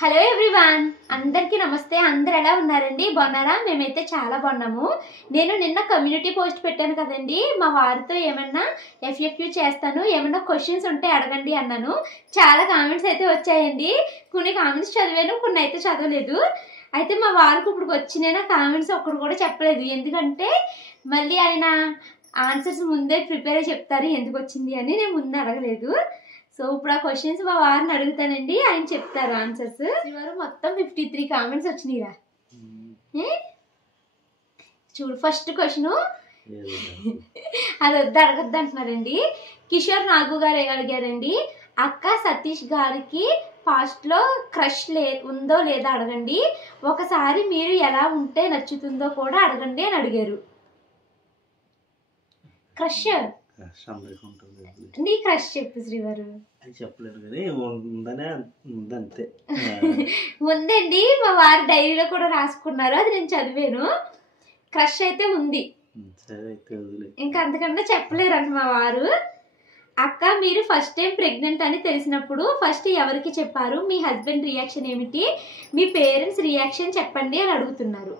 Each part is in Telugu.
హలో ఎవ్రీవన్, అందరికీ నమస్తే. అందరు ఎలా ఉన్నారండి? బాగున్నారా? మేమైతే చాలా బాగున్నాము. నేను నిన్న కమ్యూనిటీ పోస్ట్ పెట్టాను కదండి, మా వారితో ఏమన్నా ఎఫ్ఎక్యూ చేస్తాను, ఏమన్నా క్వశ్చన్స్ ఉంటే అడగండి అన్నాను. చాలా కామెంట్స్ అయితే వచ్చాయండి. కొన్ని కామెంట్స్ చదివాను, కొన్ని అయితే చదవలేదు. అయితే మా వారికి ఇప్పుడు వచ్చిన కామెంట్స్ ఒక్కడు కూడా చెప్పలేదు, ఎందుకంటే మళ్ళీ ఆయన ఆన్సర్స్ ముందే ప్రిపేర్ అయ్యి చెప్తారు ఎందుకు వచ్చింది అని. నేను ముందు అడగలేదు. సో ఇప్పుడు ఆ క్వశ్చన్స్ మా వారిని అడుగుతానండి, ఆయన చెప్తారు ఆన్సర్స్. ఇవాళ మొత్తం 53 కామెంట్స్ వచ్చినాయిరా. చూడు, ఫస్ట్ క్వశ్చన్ అది వద్దు అడగద్దు అంటున్నారండి. కిషోర్ నాగు గారు అడిగారండి, అక్క సతీష్ గారికి పాస్ట్ లో క్రష్ ఉందో లేదా అడగండి, ఒకసారి మీరు ఎలా ఉంటే నచ్చుతుందో కూడా అడగండి అని అడిగారు. క్రష్ నీ క్రష్ చెప్పు శ్రీవారు. చెప్పలేదు కానీ ఉందనే ఉందంతే. ఉందండి, మా వారి డైరీలో కూడా రాసుకున్నారు, అది నేను చదివాను. క్రష్ అయితే ఉంది, ఇంకా అంతకన్నా చెప్పలేరంట మా వారు. అక్క, మీరు ఫస్ట్ టైం ప్రెగ్నెంట్ అని తెలిసినప్పుడు ఫస్ట్ ఎవరికి చెప్పారు? మీ హస్బెండ్ రియాక్షన్ ఏమిటి? మీ పేరెంట్స్ రియాక్షన్ చెప్పండి అని అడుగుతున్నారు.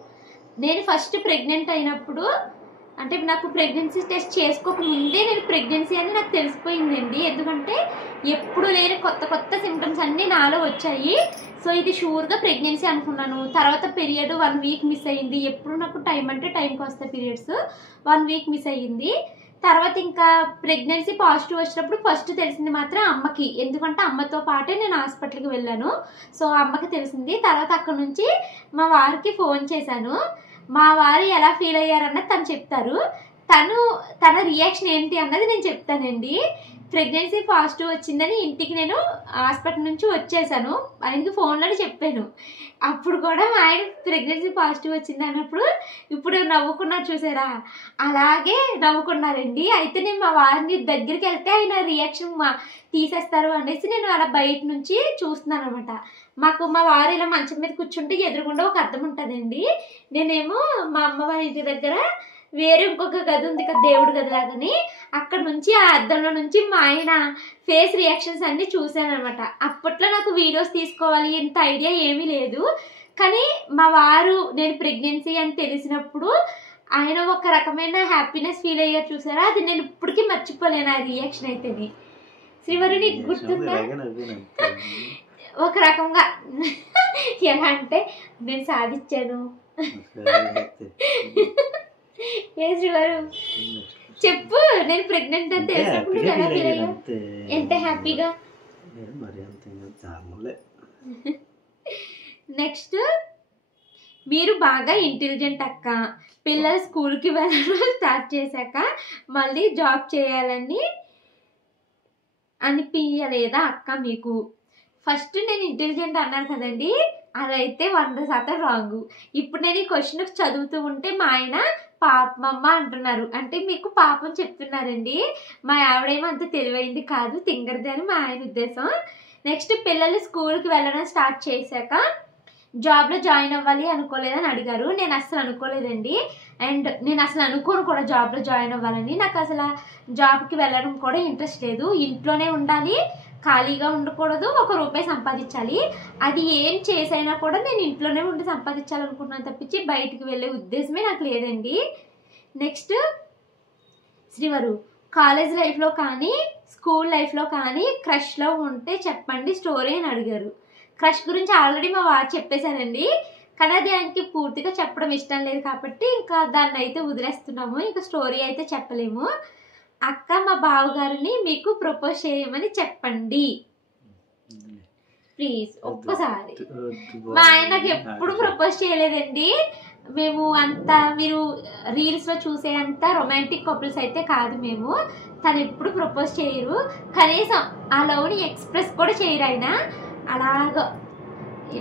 నేను ఫస్ట్ ప్రెగ్నెంట్ అయినప్పుడు, అంటే నాకు ప్రెగ్నెన్సీ టెస్ట్ చేసుకోక ముందే నేను ప్రెగ్నెన్సీ అని నాకు తెలిసిపోయిందండి. ఎందుకంటే ఎప్పుడు లేని కొత్త కొత్త సిమ్టమ్స్ అన్నీ నాలో వచ్చాయి. సో ఇది షూర్గా ప్రెగ్నెన్సీ అనుకున్నాను. తర్వాత పీరియడ్ 1 వీక్ మిస్ అయ్యింది. ఎప్పుడు నాకు టైం అంటే టైంకి వస్తాయి పీరియడ్స్, 1 వీక్ మిస్ అయ్యింది. తర్వాత ఇంకా ప్రెగ్నెన్సీ పాజిటివ్ వచ్చినప్పుడు ఫస్ట్ తెలిసింది మాత్రం అమ్మకి, ఎందుకంటే అమ్మతో పాటే నేను హాస్పిటల్కి వెళ్ళాను. సో అమ్మకి తెలిసింది. తర్వాత అక్కడ నుంచి మా వారికి ఫోన్ చేశాను. మా వారు ఎలా ఫీల్ అయ్యారన్నది తను చెప్తారు. తన రియాక్షన్ ఏంటి అన్నది నేను చెప్తానండి. ప్రెగ్నెన్సీ పాజిటివ్ వచ్చిందని ఇంటికి నేను హాస్పిటల్ నుంచి వచ్చేసాను, ఆయనకి ఫోన్లోనే చెప్పాను. అప్పుడు కూడా మా ఆయన ప్రెగ్నెన్సీ పాజిటివ్ వచ్చింది అన్నప్పుడు ఇప్పుడు నవ్వుకున్నారు చూసారా, అలాగే నవ్వుకున్నారండి. అయితే నేను మా వారిని దగ్గరికి వెళ్తే ఆయన రియాక్షన్ తీసేస్తారు అనేసి నేను అలా బయట నుంచి చూస్తున్నాను అనమాట. మా వారు ఇలా మంచం మీద కూర్చుంటే ఎదురుగుండా ఒక అద్దం ఉంటుందండి. నేనేమో మా అమ్మ వాళ్ళ ఇంటి దగ్గర వేరే ఇంకొక గది ఉంది కదా, దేవుడి గది లాగాని, అక్కడ నుంచి ఆ అద్దంలో నుంచి మా ఆయన ఫేస్ రియాక్షన్స్ అన్ని చూశాను అనమాట. అప్పట్లో నాకు వీడియోస్ తీసుకోవాలి ఇంత ఐడియా ఏమీ లేదు, కానీ మా వారు నేను ప్రెగ్నెన్సీ అని తెలిసినప్పుడు ఆయన ఒక రకమైన హ్యాపీనెస్ ఫీల్ అయ్యారు చూసారా, అది నేను ఇప్పటికీ మర్చిపోలేను ఆ రియాక్షన్ అయితేని. శ్రీవారు నీకు గుర్తుందా? ఒక రకంగా ఎలా అంటే నేను సాధించాను. ఏ శ్రీవారు చెప్పు, నేను ప్రెగ్నెంట్ అని తెలిసినప్పుడు ఎలా ఫీల్ అయ్యా? ఎంత హ్యాపీగా. నెక్స్ట్, మీరు బాగా ఇంటెలిజెంట్ అక్క, పిల్లలు స్కూల్కి వెళ్ళడం స్టార్ట్ చేశాక మళ్ళీ జాబ్ చేయాలని అనిపించలేదా అక్క మీకు? ఫస్ట్ నేను ఇంటెలిజెంట్ అన్నాను కదండి, అదైతే 100% రాంగ్. ఇప్పుడు నేను ఈ క్వశ్చన్ చదువుతూ ఉంటే మా ఆయన పాపమ్మ అంటున్నారు, అంటే మీకు పాపం చెప్తున్నారండి. మా ఆవిడేమో అంత తెలివైంది కాదు, తింగరది అని మా ఆయన ఉద్దేశం. నెక్స్ట్, పిల్లలు స్కూల్కి వెళ్ళడం స్టార్ట్ చేశాక జాబ్లో జాయిన్ అవ్వాలి అనుకోలేదని అడిగారు. నేను అసలు అనుకోలేదండి, అండ్ నేను అసలు అనుకోను కూడా జాబ్లో జాయిన్ అవ్వాలని. నాకు అసలు జాబ్కి వెళ్ళడం కూడా ఇంట్రెస్ట్ లేదు. ఇంట్లోనే ఉండాలి, ఖాళీగా ఉండకూడదు, 1 రూపాయి సంపాదించాలి. అది ఏం చేసైనా కూడా నేను ఇంట్లోనే ఉండి సంపాదించాలనుకున్నాను తప్పించి బయటికి వెళ్ళే ఉద్దేశమే నాకు లేదండి. నెక్స్ట్, శ్రీవారు కాలేజ్ లైఫ్లో కానీ స్కూల్ లైఫ్లో కానీ క్రష్లో ఉంటే చెప్పండి స్టోరీ అని అడిగారు. క్రష్ గురించి ఆల్రెడీ మా వారు చెప్పేశారండి, కానీ అది ఆయనకి పూర్తిగా చెప్పడం ఇష్టం లేదు కాబట్టి ఇంకా దాన్ని అయితే వదిలేస్తున్నాము, ఇంకా స్టోరీ అయితే చెప్పలేము. అక్క, మా బావగారిని మీకు ప్రపోజ్ చేయమని చెప్పండి ప్లీజ్ ఒక్కసారి. మా ఆయన నాకు ఎప్పుడు ప్రపోజ్ చేయలేదండి. మేము అంతా మీరు రీల్స్లో చూసే అంత రొమాంటిక్ కపుల్స్ అయితే కాదు మేము. తను ఎప్పుడు ప్రపోజ్ చేయరు, కనీసం ఆ లవ్ని ఎక్స్ప్రెస్ కూడా చేయరు. ఆయన అలాగా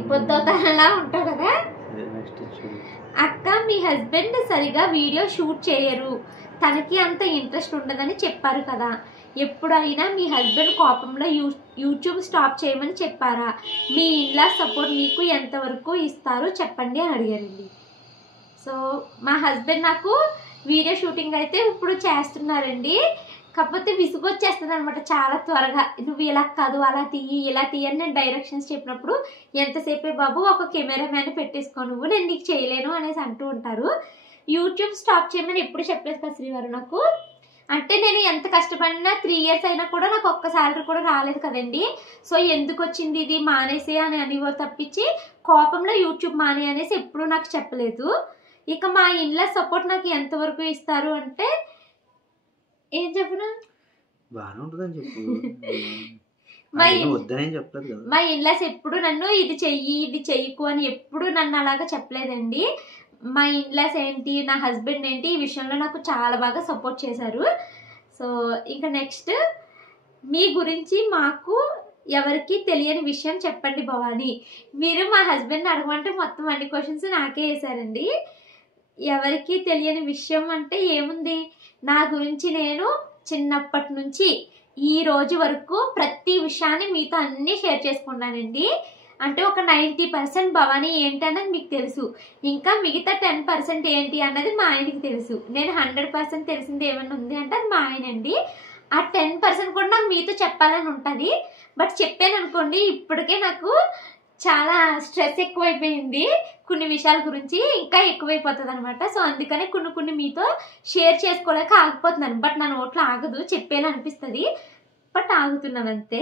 పొద్దుతలా ఉంటారు కదా. అక్క, మీ హస్బెండ్ సరిగా వీడియో షూట్ చేయరు, తనకి అంత ఇంట్రెస్ట్ ఉండదని చెప్పారు కదా, ఎప్పుడైనా మీ హస్బెండ్ కోపంలో యూట్యూబ్ స్టాప్ చేయమని చెప్పారా? మీ ఇన్లా సపోర్ట్ మీకు ఎంతవరకు ఇస్తారో చెప్పండి అని అడిగారండి. సో మా హస్బెండ్ నాకు వీడియో షూటింగ్ అయితే ఇప్పుడు చేస్తున్నారండి, కాకపోతే విసుగు వచ్చేస్తుంది అనమాట చాలా త్వరగా. నువ్వు ఇలా కాదు అలా తీయి ఇలా తీయి అని నేను డైరెక్షన్స్ చెప్పినప్పుడు ఎంతసేపే బాబు ఒక కెమెరామ్యాన్ పెట్టేసుకో నువ్వు, నేను నీకు చేయలేను అనేసి అంటూ ఉంటారు. యూట్యూబ్ స్టాప్ చేయమని ఎప్పుడు చెప్పలేదు కదా శ్రీవారు నాకు. అంటే నేను ఎంత కష్టపడినా 3 years అయినా కూడా నాకు ఒక్క సాలరీ కూడా రాలేదు కదండి. సో ఎందుకు వచ్చింది ఇది మానేసి అని అనేవారు తప్పించి కోపంలో యూట్యూబ్ మానే అనేసి ఎప్పుడూ నాకు చెప్పలేదు. ఇక మా ఇంట్లో సపోర్ట్ నాకు ఎంతవరకు ఇస్తారు అంటే ఏం చెప్పను, బాగానే ఉంటుందని చెప్పు. చెప్పలేదు కదా. మా ఇన్లాస్ ఎప్పుడు నన్ను ఇది చెయ్యి ఇది చెయ్యకు అని ఎప్పుడు నన్ను అలాగా చెప్పలేదండి. మా ఇన్లాస్ ఏంటి నా హస్బెండ్ ఏంటి ఈ విషయంలో నాకు చాలా బాగా సపోర్ట్ చేశారు. సో ఇంకా నెక్స్ట్ మీ గురించి మాకు ఎవరికి తెలియని విషయం చెప్పండి భవాని. మీరు మా హస్బెండ్ అడగమంటే మొత్తం అన్ని క్వశ్చన్స్ నాకే వేశారండి. ఎవరికి తెలియని విషయం అంటే ఏముంది, నా గురించి నేను చిన్నప్పటి నుంచి ఈ రోజు వరకు ప్రతి విషయాన్ని మీతో అన్నీ షేర్ చేసుకున్నానండి. అంటే ఒక 90% భవాని ఏంటి అన్నది మీకు తెలుసు, ఇంకా మిగతా 10% ఏంటి అన్నది మా ఆయనకి తెలుసు. నేను 100% తెలిసింది ఏమన్నా ఉంది అంటే అది మా ఆయనండి. ఆ 10% కూడా నాకు మీతో చెప్పాలని ఉంటుంది. బట్ చెప్పాను అనుకోండి ఇప్పటికే నాకు చాలా స్ట్రెస్ ఎక్కువైపోయింది, కొన్ని విషయాల గురించి ఇంకా ఎక్కువైపోతుంది అనమాట. సో అందుకనే కొన్ని మీతో షేర్ చేసుకోలేక ఆగిపోతున్నాను. బట్ నా నోట్లో ఆగదు, చెప్పేలా అనిపిస్తుంది బట్ ఆగుతున్నాను అంతే.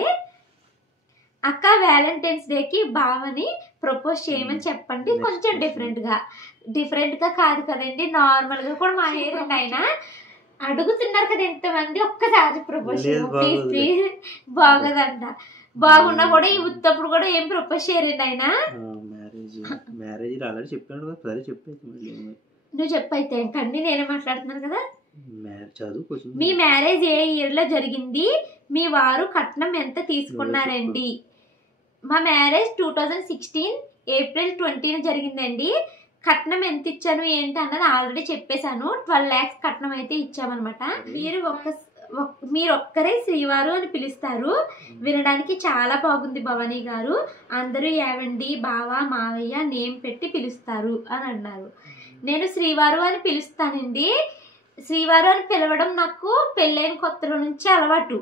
అక్క వ్యాలంటైన్స్ డేకి బావని ప్రపోజ్ చేయమని చెప్పండి, కొంచెం డిఫరెంట్గా కాదు కదండి, నార్మల్గా కూడా మా ఏదండి ఆయన అడుగుతున్నారు కదా ఎంతమంది, ఒక్కసారి ప్రపోజ్ ప్లీజ్ బాగోదంట. బాగున్నా కూడా ఈ ఉత్తప్పుడు కూడా ఏం ప్రపోజ్ చేయరండి ఆయన. నువ్వు చెప్పైతే కండి నేనే మాట్లాడుతున్నాను కదా. మీ మ్యారేజ్ ఏ ఇయర్ లో జరిగింది, మీ వారు కట్నం ఎంత తీసుకున్నారండి? మా మ్యారేజ్ 2016 April 20 జరిగిందండి. కట్నం ఎంత ఇచ్చాను ఏంటి అన్నది ఆల్రెడీ చెప్పేశాను. 12 lakhs కట్నం అయితే ఇచ్చామన్నమాట. మీరు ఒక్కరే శ్రీవారు అని పిలుస్తారు, వినడానికి చాలా బాగుంది భవానీ గారు, అందరూ ఏవండి బావ మావయ్య నేమ్ పెట్టి పిలుస్తారు అని అన్నారు. నేను శ్రీవారు అని పిలుస్తానండి. శ్రీవారు అని పిలవడం నాకు పెళ్ళైన కొత్తలో నుంచి అలవాటు.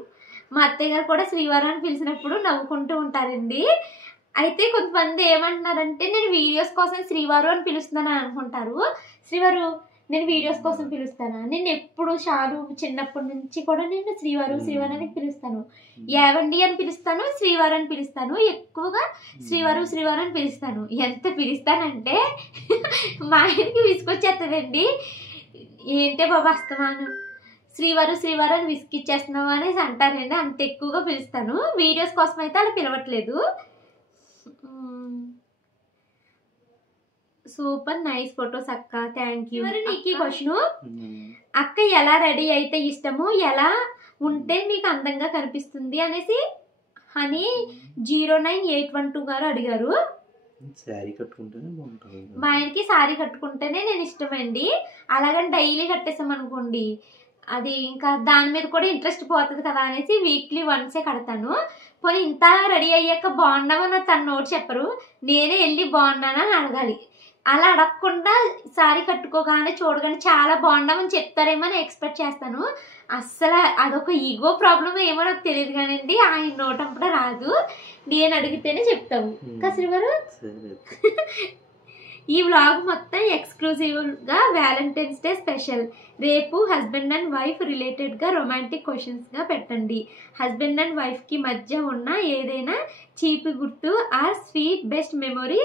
మా అత్తయ్య గారు కూడా శ్రీవారు అని పిలిచినప్పుడు నవ్వుకుంటూ ఉంటారండి. అయితే కొంతమంది ఏమంటున్నారంటే నేను వీడియోస్ కోసం శ్రీవారు అని పిలుస్తున్నాను అనుకుంటారు. శ్రీవారు నేను వీడియోస్ కోసం పిలుస్తాను, నేను ఎప్పుడు షారు చిన్నప్పటి నుంచి కూడా నేను శ్రీవారు అని పిలుస్తాను. ఏవండి అని పిలుస్తాను, శ్రీవారు అని పిలుస్తాను, ఎక్కువగా శ్రీవారు అని పిలుస్తాను. ఎంత పిలుస్తానంటే మా ఆయనకి విసుకొచ్చేస్తుందండి. ఏంటే బాబా అస్తమాను శ్రీవారు అని విసిగిచ్చేస్తున్నావు అనేసి అంటారండి. అంత ఎక్కువగా పిలుస్తాను. వీడియోస్ కోసం అయితే అలా పిలవట్లేదు. సూపర్ నైస్ ఫొటోస్ అక్క, థ్యాంక్ యూ. నీకు క్వశ్చన్, అక్క ఎలా రెడీ అయితే ఇష్టము, ఎలా ఉంటే మీకు అందంగా కనిపిస్తుంది అనేసి అని 09812 గారు అడిగారు. మా ఆయనకి శారీ కట్టుకుంటేనే నేను ఇష్టమండి. అలాగని డైలీ కట్టేసాం అనుకోండి అది ఇంకా దాని మీద కూడా ఇంట్రెస్ట్ పోతుంది కదా అనేసి వీక్లీ వన్సే కడతాను. పోనీ ఇంత రెడీ అయ్యాక బాగున్నావా నా తన నోటు చెప్పరు, నేనే వెళ్ళి బాగున్నానా అని అడగాలి. అలా అడగకుండా శారీ కట్టుకోగానే చూడగానే చాలా బాగున్నామని చెప్తారేమో అని ఎక్స్పెక్ట్ చేస్తాను. అస్సలు అదొక ఈగో ప్రాబ్లం ఏమో నాకు తెలియదు కానండి, ఆయన నోటంపడ రాదు, నేను అడిగితేనే చెప్తాము కసిరివారు. ఈ వ్లాగ్ మొత్తం ఎక్స్క్లూజివ్గా వ్యాలంటైన్స్ డే స్పెషల్. రేపు హస్బెండ్ అండ్ వైఫ్ రిలేటెడ్గా రొమాంటిక్ క్వశ్చన్స్గా పెట్టండి. హస్బెండ్ అండ్ వైఫ్కి మధ్య ఉన్న ఏదైనా చీపు గుర్తు ఆర్ స్వీట్ బెస్ట్ మెమొరీ.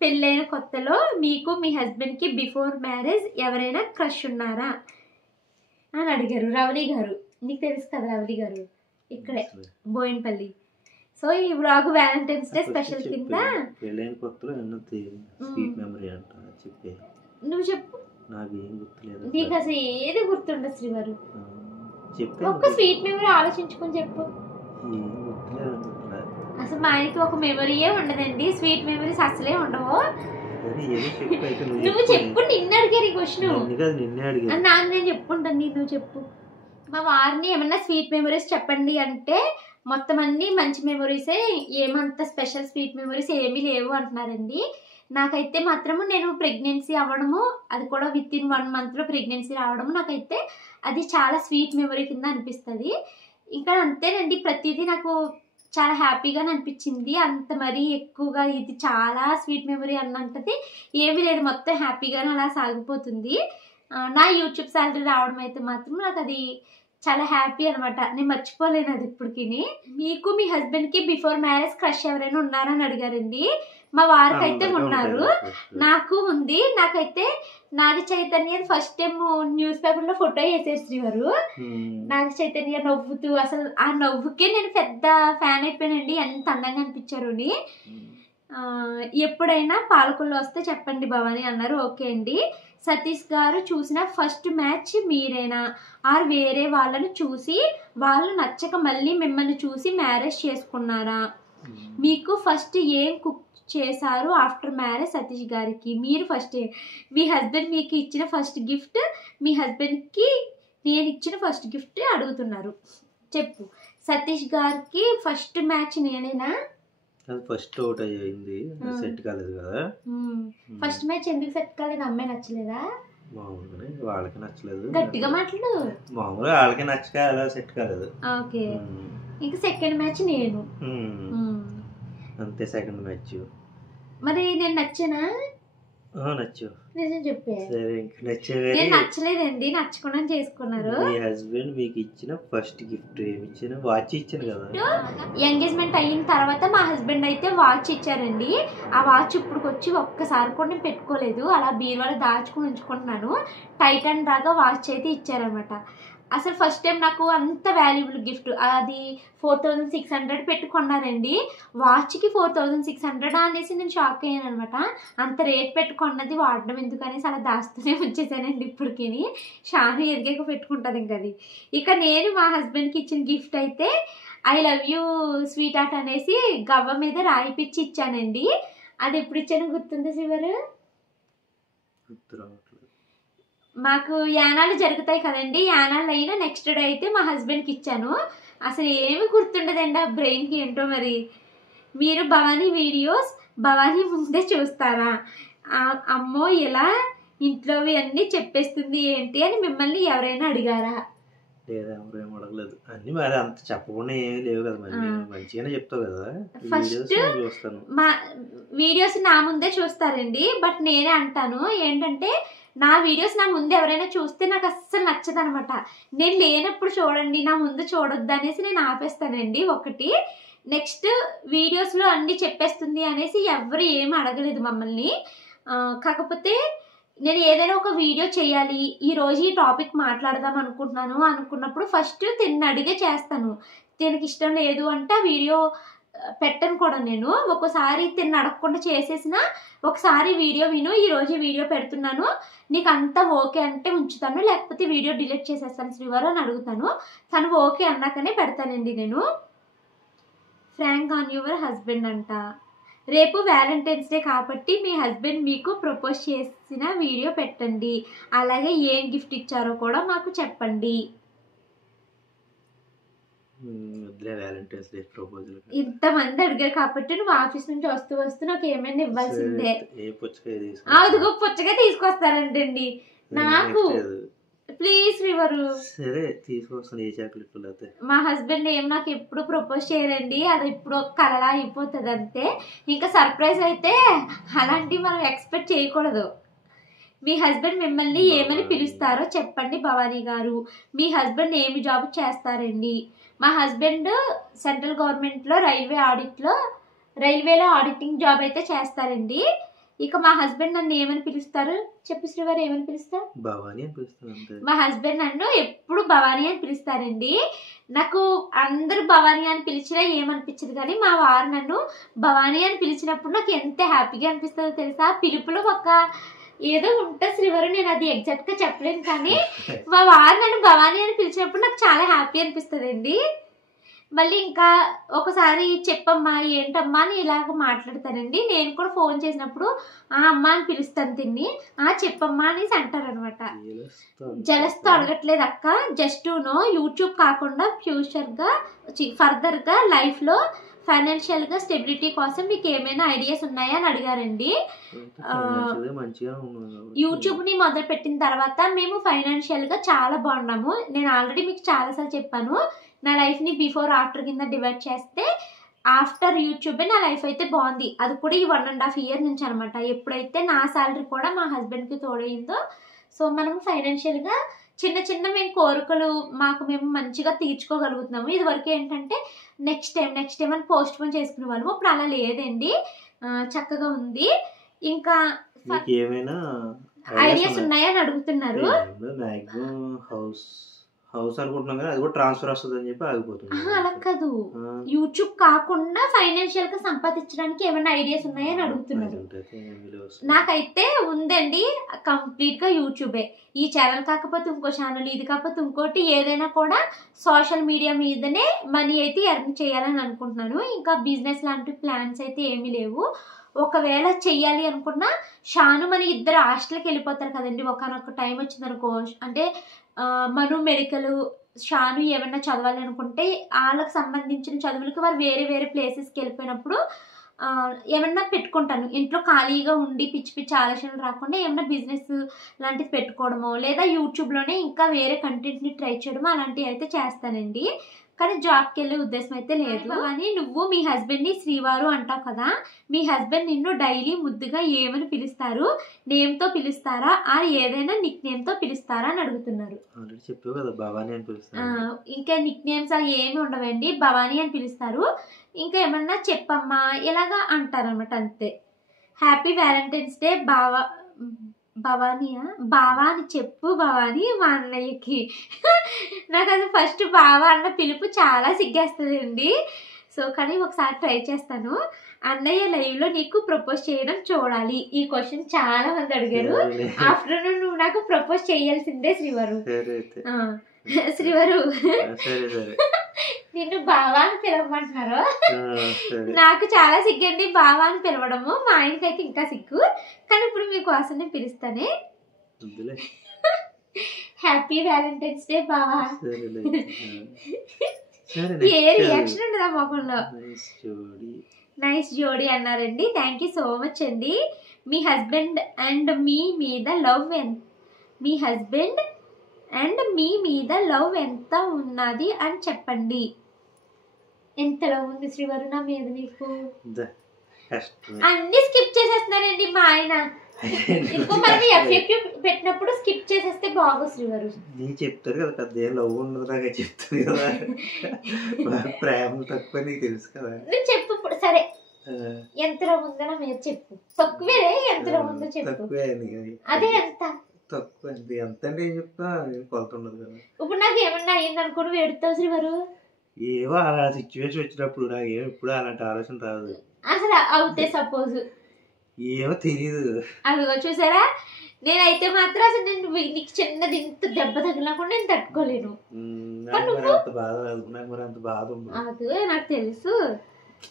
పెళ్ళైన కొత్తలో మీకు మీ హస్బెండ్కి బిఫోర్ మ్యారేజ్ ఎవరైనా క్రష్ ఉన్నారా అని అడిగారు రవళి గారు. నీకు తెలుసు కదా రవళి గారు, ఇక్కడే బోయినపల్లి. సో ఈ వ్లాగ్ వ్యాలంటైన్స్ డే స్పెషల్ కింద నువ్వు చెప్పు. నీకు అసలు ఏది గుర్తుండదు శ్రీవారు, ఒక్క స్వీట్ మెమరీ ఆలోచించుకొని చెప్పు. అసలు మా ఆయనకి ఒక మెమరీయే ఉండదండి, స్వీట్ మెమరీస్ అసలే ఉండవు. నువ్వు చెప్పు, నిన్ను అడిగారు ఈ క్వశ్చన్, నాకు నేను చెప్పుంటాను, నువ్వు చెప్పు. మా వారిని ఏమన్నా స్వీట్ మెమరీస్ చెప్పండి అంటే మొత్తం అన్ని మంచి మెమరీసే, ఏమంత స్పెషల్ స్వీట్ మెమరీస్ ఏమీ లేవు అంటున్నారండి. నాకైతే మాత్రము నేను ప్రెగ్నెన్సీ అవ్వడము, అది కూడా విత్ ఇన్ 1 monthలో ప్రెగ్నెన్సీ రావడము నాకైతే అది చాలా స్వీట్ మెమరీ కింద అనిపిస్తుంది. ఇంకా అంతేనండి, ప్రతిదీ నాకు చాలా హ్యాపీగానే అనిపించింది. అంత మరీ ఎక్కువగా ఇది చాలా స్వీట్ మెమరీ అన్నంటది ఏమీ లేదు, మొత్తం హ్యాపీగానే అలా సాగిపోతుంది. నా యూట్యూబ్ శాలరీ రావడం అయితే మాత్రం నాకు అది చాలా హ్యాపీ అనమాట. నేను మర్చిపోలేను అది ఇప్పటికి. మీకు మీ హస్బెండ్కి బిఫోర్ మ్యారేజ్ క్రష్ ఎవరైనా ఉన్నారని అడిగారండి. మా వారికి అయితే ఉన్నారు, నాకు ఉంది. నాకైతే Naga Chaitanya first time news పేపర్లో ఫోటో వేసేసి శ్రీవారు, నాగ చైతన్య నవ్వుతూ, అసలు ఆ నవ్వుకే నేను పెద్ద ఫ్యాన్ అయిపోయానండి. ఎంత అందంగా అనిపించారు అని. ఎప్పుడైనా పాలకొల్లో వస్తే చెప్పండి భవాని అన్నారు. ఓకే అండి. సతీష్ గారు చూసిన ఫస్ట్ మ్యాచ్ మీరేనా, ఆర్ వేరే వాళ్ళని చూసి వాళ్ళు నచ్చక మళ్ళీ మిమ్మల్ని చూసి మ్యారేజ్ చేసుకున్నారా? మీకు ఫస్ట్ ఏం కుక్ చేశారు ఆఫ్టర్ మ్యారేజ్ సతీష్ గారికి? మీరు ఫస్ట్ మీ హస్బెండ్ మీకు ఇచ్చిన ఫస్ట్ గిఫ్ట్, మీ హస్బెండ్కి నేను ఇచ్చిన ఫస్ట్ గిఫ్ట్ అడుగుతున్నారు. చెప్పు. సతీష్ గారికి ఫస్ట్ మ్యాచ్ నేనేనా? ఫస్ట్ అవుట్ అయ్యింది, సెట్ కాలేదు కదా. ఫస్ట్ మ్యాచ్ ఎందుకు సెట్ కాలేదు? అమ్మాయి నచ్చలేదా? మామూలుగానే వాళ్ళకి నచ్చలేదు. గట్టిగా మాట్లాడు. మామూలుగా వాళ్ళకి నచ్చక అలా సెట్ కాలేదు. ఓకే. ఇంకా సెకండ్ మ్యాచ్ నేను అంతే. సెకండ్ మ్యాచ్ మరి నేను నచ్చానా? నచ్చు. నిజం చెప్పే. సరే, ఇంకా నేను నచ్చలేదండి, నచ్చకుండా చేసుకున్నారు. మీ హస్బెండ్ మీకు ఇచ్చిన ఫస్ట్ గిఫ్ట్ ఏమి ఇచ్చిన? వాచ్ ఇచ్చాను కదా. ఎంగేజ్మెంట్ అయిన తర్వాత మా హస్బెండ్ అయితే వాచ్ ఇచ్చారండి. ఆ వాచ్ ఇప్పుడుకొచ్చి ఒక్కసారి కూడా నేను పెట్టుకోలేదు, అలా బీరువాలో దాచుకుని ఉంచుకుంటున్నాను. టైటన్ దాకా వాచ్ అయితే ఇచ్చారనమాట. అసలు ఫస్ట్ టైం నాకు అంత వాల్యుబుల్ గిఫ్ట్. అది 4600 పెట్టుకున్నారండి. వాచ్కి 4600 అనేసి నేను షాక్ అయ్యాను అనమాట. అంత రేట్ పెట్టుకున్నది వాడడం ఎందుకు అనేసి అలా దాస్తూనే ఉంచేసానండి. ఇప్పటికి షాను ఎదిగాక పెట్టుకుంటుంది ఇంకా అది. ఇక నేను మా హస్బెండ్కి ఇచ్చిన గిఫ్ట్ అయితే I love you sweet heart అనేసి గవ్వ మీద రాయిపిచ్చి ఇచ్చానండి. అది ఎప్పుడు ఇచ్చాను గుర్తుందా శివరు? మాకు యానాలు జరుగుతాయి కదండి, యానాలు అయినా నెక్స్ట్ డే అయితే మా హస్బెండ్కి ఇచ్చాను. అసలు ఏమి గుర్తుండదండి ఆ బ్రెయిన్కి, ఏంటో మరి. మీరు భవానీ వీడియోస్ భవానీ ముందే చూస్తారా? అమ్మో ఇలా ఇంట్లోవి అన్నీ చెప్పేస్తుంది ఏంటి అని మిమ్మల్ని ఎవరైనా అడిగారా? లేదా, ఎవరేం అడగలేదు. అన్ని మరి అంత చెప్పకుండా ఏమీ లేవు కదా, మరి మంచిగానే చెప్తావు కదా. ఫస్ట్ మా వీడియోస్ నా ముందే చూస్తారండి. బట్ నేనే అంటాను ఏంటంటే, నా వీడియోస్ నా ముందు ఎవరైనా చూస్తే నాకు అస్సలు నచ్చదు అనమాట. నేను లేనప్పుడు చూడండి, నా ముందు చూడొద్దు అనేసి నేను ఆపేస్తానండి ఒకటి. నెక్స్ట్ వీడియోస్లో అన్నీ చెప్పేస్తుంది అనేసి ఎవరు ఏమి అడగలేదు మమ్మల్ని. కాకపోతే నేను ఏదైనా ఒక వీడియో చేయాలి, ఈరోజు ఈ టాపిక్ మాట్లాడదాం అనుకుంటున్నాను అనుకున్నప్పుడు ఫస్ట్ తిని అడిగే చేస్తాను. తినకి ఇష్టం లేదు అంటే ఆ వీడియో పెట్టను కూడా. నేను ఒక్కోసారి తిని అడగకుండా చేసేసిన, ఒకసారి వీడియో విను, ఈరోజు వీడియో పెడుతున్నాను, నీకు అంతా ఓకే అంటే ఉంచుతాను, లేకపోతే వీడియో డిలీట్ చేసేస్తాను శ్రీవారు అని అడుగుతాను. తను ఓకే అన్నాకనే పెడతానండి నేను. ఫ్రాంక్ ఆన్ యువర్ హస్బెండ్ అంట. రేపు వ్యాలంటైన్స్ డే కాబట్టి మీ హస్బెండ్ మీకు ప్రపోజ్ చేసిన వీడియో పెట్టండి, అలాగే ఏం గిఫ్ట్ ఇచ్చారో కూడా మాకు చెప్పండి. ఇంతమంది అడిగారు కాబట్టి నువ్వు ఆఫీస్ నుంచి వస్తూ నాకు ఏమైనా ఇవ్వాల్సిందే. అదిగో పుచ్చగా తీసుకొస్తారంటండి నాకు. Please river. సరే తీసుకొస్తాను. ఏ చాక్లెట్? మా హస్బెండ్ ఏం నాకు ఎప్పుడు ప్రపోజ్ చేయరండి, అది ఇప్పుడు ఒక కలలా అయిపోతుంది అంతే. ఇంకా సర్ప్రైజ్ అయితే అలాంటివి మనం ఎక్స్పెక్ట్ చేయకూడదు. మీ హస్బెండ్ మిమ్మల్ని ఏమని పిలుస్తారో చెప్పండి భవానీ గారు. మీ హస్బెండ్ ఏమి జాబ్ చేస్తారండి? మా హస్బెండ్ సెంట్రల్ గవర్నమెంట్లో రైల్వేలో ఆడిటింగ్ జాబ్ అయితే చేస్తారండి. ఇక మా హస్బెండ్ నన్ను ఏమని పిలుస్తారు చెప్పు శ్రీవారు? ఏమని పిలుస్తారు? భవానీ అని పిలుస్తారు. మా హస్బెండ్ నన్ను ఎప్పుడు భవానీ అని పిలుస్తారండి. నాకు అందరూ భవానీ అని పిలిచినా ఏమనిపించదు, కానీ మా వారు నన్ను భవానీ అని పిలిచినప్పుడు నాకు ఎంత హ్యాపీగా అనిపిస్తుందో తెలుసా. పిలుపులో ఒక ఏదో ఉంటుంది శ్రీవారు, నేను అది ఎగ్జాక్ట్గా చెప్పలేను, కానీ మా వారు నన్ను భవానీ అని పిలిచినప్పుడు నాకు చాలా హ్యాపీ అనిపిస్తుంది అండి. మళ్ళీ ఇంకా ఒకసారి చెప్పమ్మా ఏంటమ్మా అని ఇలాగ మాట్లాడతానండి. నేను కూడా ఫోన్ చేసినప్పుడు ఆ అమ్మ అని పిలుస్తాను తిన్ని, చెప్పమ్మా అనేసి అంటారు అనమాట. జలస్తో అడగట్లేదు అక్క, జస్ట్ నో యూట్యూబ్ కాకుండా ఫ్యూచర్గా ఫర్దర్గా లైఫ్లో ఫైనాన్షియల్గా స్టెబిలిటీ కోసం మీకు ఏమైనా ఐడియాస్ ఉన్నాయా అని అడిగారండి. యూట్యూబ్ని మొదలు పెట్టిన తర్వాత మేము ఫైనాన్షియల్గా చాలా బాగున్నాము. నేను ఆల్రెడీ మీకు చాలాసార్లు చెప్పాను, నా లైఫ్ని బిఫోర్ ఆఫ్టర్ కింద డివైడ్ చేస్తే ఆఫ్టర్ యూట్యూబే నా లైఫ్ అయితే బాగుంది. అది కూడా ఈ 1.5 year నుంచి అనమాట. ఎప్పుడైతే నా శాలరీ కూడా మా హస్బెండ్కి తోడైందో, సో మనం ఫైనాన్షియల్గా చిన్న చిన్న మేము కోరికలు మేము మంచిగా తీర్చుకోగలుగుతున్నాము. ఇది వరకు ఏంటంటే నెక్స్ట్ టైం అని పోస్ట్ పోన్ చేసుకునే వాళ్ళము. ఇప్పుడు అలా లేదండి, చక్కగా ఉంది. ఇంకా ఏమైనా ఐడియాస్ ఉన్నాయా అని అడుగుతున్నారు. హౌస్ అనుకుంటున్నాం కానీ అది కూడా ట్రాన్స్ఫర్ వస్తుంది అని చెప్పి ఆగిపోతుంది. అలా కాదు, యూట్యూబ్ కాకుండా ఫైనాన్షియల్ గా సంపాదించడానికి ఏమైనా ఐడియాస్ ఉన్నాయా అని అడుగుతున్నారు. నాకైతే ఉందండి, కంప్లీట్ గా యూట్యూబే. ఈ ఛానల్ కాకపోతే ఇంకో ఛానల్, ఇది కాకపోతే ఇంకోటి, ఏదైనా కూడా సోషల్ మీడియా మీదనే మనీ అయితే ఎర్న్ చేయాలని అనుకుంటున్నాను. ఇంకా బిజినెస్ లాంటి ప్లాన్స్ అయితే ఏమీ లేవు. ఒకవేళ చెయ్యాలి అనుకున్నా షాను మన ఇద్దరు హాస్టల్కి వెళ్ళిపోతారు కదండి. ఒకనొక టైం వచ్చిందనుకో, అంటే మను మెడికల్, షాను ఏమన్నా చదవాలి అనుకుంటే వాళ్ళకి సంబంధించిన చదువులకి వారు వేరే వేరే ప్లేసెస్కి వెళ్ళిపోయినప్పుడు ఏమన్నా పెట్టుకుంటాను. ఇంట్లో ఖాళీగా ఉండి పిచ్చి పిచ్చి ఆలోచనలు రాకుండా ఏమన్నా బిజినెస్ లాంటిది పెట్టుకోవడమో, లేదా యూట్యూబ్లోనే ఇంకా వేరే కంటెంట్ని ట్రై చేయడమో అలాంటివి అయితే చేస్తానండి. కానీ జాబ్కి వెళ్ళే ఉద్దేశం అయితే లేదు. కానీ నువ్వు మీ హస్బెండ్ని శ్రీవారు అంటావు కదా, మీ హస్బెండ్ నిన్ను డైలీ ముద్దుగా ఏమని పిలుస్తారు? నేమ్తో పిలుస్తారా, ఆ ఏదైనా నిక్ నేమ్తో పిలుస్తారా అని అడుగుతున్నారు. ఇంకా నిక్ నేమ్స్ ఏమి ఉండవండి, భవానీ అని పిలుస్తారు. ఇంకా ఏమన్నా చెప్పమ్మా ఇలాగా అంటారనమాట, అంతే. హ్యాపీ వ్యాలంటైన్స్ డే భవానీయా, బావా అని చెప్పు భవానీ మా అన్నయ్యకి. నాకు అది ఫస్ట్ బావా అన్న పిలుపు చాలా సిగ్గేస్తుందండి. సో కానీ ఒకసారి ట్రై చేస్తాను. అన్నయ్య లైవ్లో నీకు ప్రపోజ్ చేయడం చూడాలి. ఈ క్వశ్చన్ చాలా మంది అడిగారు. ఆఫ్టర్నూన్ నువ్వు నాకు ప్రపోజ్ చేయాల్సిందే శ్రీవారు. శ్రీవారు నిన్ను బావా అని పిలవమంటున్నారు. నాకు చాలా సిగ్గండి బావా అని పిలవడము. మా ఆయనకైతే ఇంకా సిగ్గు. కానీ ఇప్పుడు మీకోసం నేను పిలుస్తానే. హ్యాపీ వ్యాలంటైన్స్ డే బావా. ఏ రియాక్షన్ ఉండదా మొక్కల్లో? నైస్ జోడీ అన్నారండి. థ్యాంక్ యూ సో మచ్ అండి. మీ హస్బెండ్ అండ్ మీ మీద లవ్ ఎంత ఉన్నది అని చెప్పండి. ఎంత లవ్ ఉంది శ్రీవారు నా మీద నీకు? అన్ని స్కిప్ చేసేస్తున్నారండి మా ఆయన. ఇంకో మనం ఎఫెక్టివ్ పెట్టినప్పుడు స్కిప్ చేసేస్తే బాగోదు శ్రీవారు. నీ చెప్తారు కదా, పెద్ద ఏం లవ్ ఉండదు నాకే చెప్తారు కదా, ప్రేమ తక్కువ నీకు తెలుసు కదా. నువ్వు చెప్పు ఇప్పుడు. సరే ఎంత లవ్ ఉందో నా మీద చెప్పు. తక్కువేరే, ఎంత లవ్ ఉందో చెప్పు. అదే ఎంత తక్కువ ఎంత అంటే ఏం చెప్తా, కొలత ఉండదు కదా. ఇప్పుడు నాకు ఏమన్నా అయ్యింది అనుకోని వేడుతావు శ్రీవారు. ఏవో అలా సిచ్యువేషన్ వచ్చినప్పుడు నాకు ఎప్పుడు అలాంటి ఆలోచన రాదు. అసలు అవుతే సపోజ్ ఏమో తెలియదు. అదిగో చూసారా, నేనైతే మాత్రం అసలు నేను నీకు చిన్నది ఇంత దెబ్బ తగిలినా కూడా నేను తట్టుకోలేను. అంత బాధ మరి అంత బాధ అదే నాకు తెలుసు.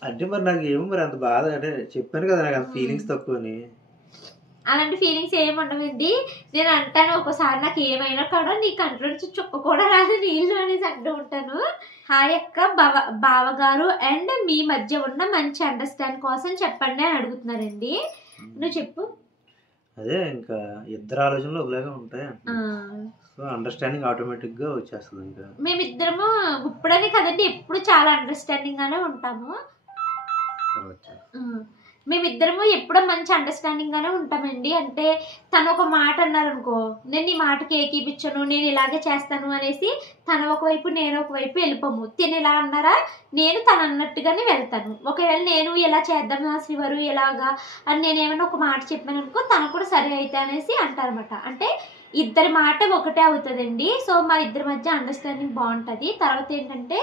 అంటే మరి నాకు ఏమో మరి అంత బాధ, అంటే చెప్పాను కదా నాకు అంత ఫీలింగ్స్ తక్కువని. అలాంటి ఫీలింగ్స్ ఏమి ఉండవండి. నేను అంటాను ఒకసారి నాకు ఏమైనా కూడా నీ కంట్రోల్ నుంచి చుక్క కూడా రాదు నీళ్ళు అనేసి అంటూ ఉంటాను. హాయ్ అక్క, బావగారు అండ్ మీ మధ్య ఉన్న మంచి అండర్స్టాండ్ కోసం చెప్పండి అని అడుగుతున్నారండి. నువ్వు చెప్పు. అదే ఇంకా ఇద్దరు ఆలోచనలు ఒకలాగా ఉంటాయి, సో అండర్స్టాండింగ్ ఆటోమేటిక్ గా వచ్చేస్తుంది. ఇంకా మేమిద్దరము ఇప్పుడనే కదండి, ఎప్పుడు చాలా అండర్స్టాండింగ్ గానే ఉంటాము. మేమిద్దరము ఎప్పుడో మంచి అండర్స్టాండింగ్ గానే ఉంటామండి. అంటే తను ఒక మాట అన్నారనుకో, నేను ఈ మాటకి ఏకీపించను, నేను ఇలాగే చేస్తాను అనేసి తన ఒకవైపు నేను ఒకవైపు వెళ్ళిపోము. తిని ఇలా అన్నారా, నేను తను అన్నట్టుగానే వెళ్తాను. ఒకవేళ నేను ఎలా చేద్దాము శ్రీవారు ఎలాగా అని నేనేమైనా ఒక మాట చెప్పాను అనుకో, తను కూడా సరే అయితే అనేసి అంటారన్నమాట. అంటే ఇద్దరి మాట ఒకటే అవుతుందండి. సో మా ఇద్దరి మధ్య అండర్స్టాండింగ్ బాగుంటుంది. తర్వాత ఏంటంటే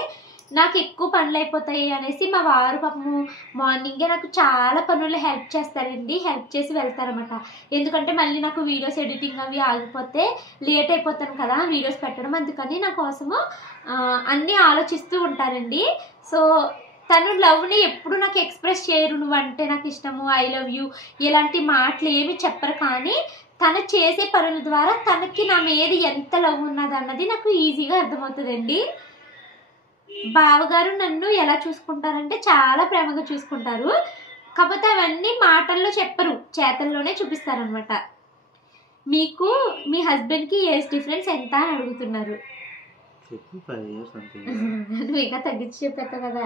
నాకు ఎక్కువ పనులు అయిపోతాయి అనేసి మా వారు పాపము మార్నింగే నాకు చాలా పనులు హెల్ప్ చేస్తారండి. హెల్ప్ చేసి వెళ్తారన్నమాట. ఎందుకంటే మళ్ళీ నాకు వీడియోస్ ఎడిటింగ్ అవి ఆగిపోతే లేట్ అయిపోతాను కదా వీడియోస్ పెట్టడం. అందుకని నా కోసము అన్నీ ఆలోచిస్తూ ఉంటారండి. సో తను లవ్ని ఎప్పుడు నాకు ఎక్స్ప్రెస్ చేయరు, నువ్వంటే నాకు ఇష్టము, ఐ లవ్ యూ ఇలాంటి మాటలు ఏమి చెప్పరు. కానీ తను చేసే పనుల ద్వారా తనకి నా మీద ఎంత లవ్ ఉన్నది అన్నది నాకు ఈజీగా అర్థమవుతుందండి. బావగారు నన్ను ఎలా చూసుకుంటారంటే చాలా ప్రేమగా చూసుకుంటారు. కాకపోతే అవన్నీ మాటల్లో చెప్పరు, చేతల్లోనే చూపిస్తారనమాట. మీకు మీ హస్బెండ్కి ఏజ్ డిఫరెన్స్ ఎంత అని అడుగుతున్నారు. నువ్వు ఇంకా తగ్గించి చెప్పేస్తావు కదా.